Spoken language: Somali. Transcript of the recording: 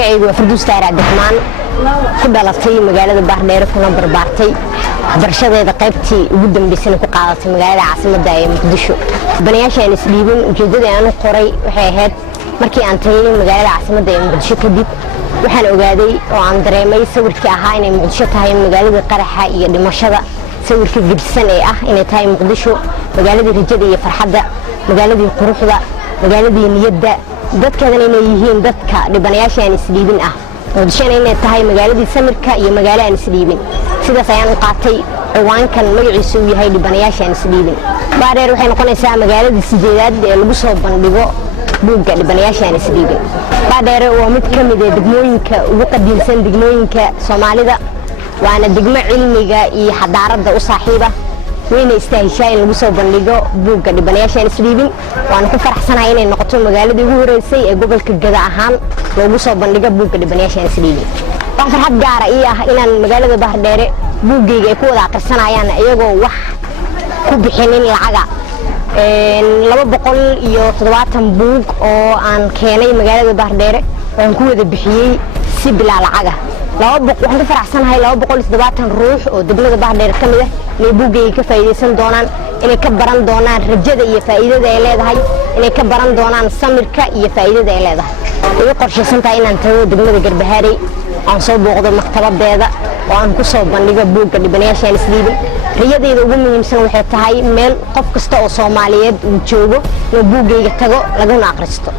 magacaygu waa Farduus Taar Cabdiraxmaan ku dhalatay magaalada Baardheer kuna barbaartay waxbarashadeeda qaybtii ugu dambeysay ku qaadatay magaalada caasimadda ee Muqdisho banayaashan isdhiibin ujeedada aan u qoray waxay ahayd markii aan tagay magaalada caasimadda ee Muqdisho kadib waxaan ogaaday oo aan dareemay sawirkii ahaa inay Muqdisho tahay magaalada qaraxa iyo dhimashada sawirka gidsan ee ah inay tahay Muqdisho magaalada rajada iyo farxadda magaalada quruxda magaalada niyadda dadkeedana inay yihiin dadka dhibanayaashan isdhiibin ah Muqdisho inay tahay magaalada samirka iyo magaalada isdhiibin sidaas ayaan u qaatay ciwaankan magaciisu yahay dhibanayaashan isdhiibin Baardheer waxay noqonaysaa magaalada sideedaad ee lagu soo bandhigo buugga dhibanayaashan isdhiibin Baardheer waa mid ka mid ah degmooyinka ugu qadiimsan degmooyinka Soomaalida waana degmo cilmiga iyo xadaaradda u saaxiiba wayna istaahishaa in lagu soo bandhigo buugga dhibanayaashan isdhiibin waan ku faraxsanahay inay noqoto magaaladii ugu horeysay ee gobolka Gada ahaan lagu soo bandhigo buugga dhibanayaashan isdhiibin waxaan farxad gaar ah inaan magaalada Baardheer buuggayga ay ku wada aqrisanayaan iyagoo wax ku bixinin lacaga 270 buug oo aan keenay magaalada Baardheer waan ku wada bixiyay si bilaa lacaga waxaan ku faraxsanahay 270 ruux oo degmada Baardheer ka mid ah inay buuggayga ka faa'iideysan doonaan inay ka baran doonaan rajada iyo faa'iidada ay leedahay inay ka baran doonaan samirka iyo faa'iidada ay leedahay way qorshaysan tahay inaan tago degmada Garbahaarey aan soo booqdo maktabadeeda oo aan ku soo bandhigo buugga dhibanayaashan isdhiibin riyadeyda ugu muhiimsan waxay tahay meel qof kasta oo Soomaaliyeed uu joogo inuu buuggayga tago laguna akhristo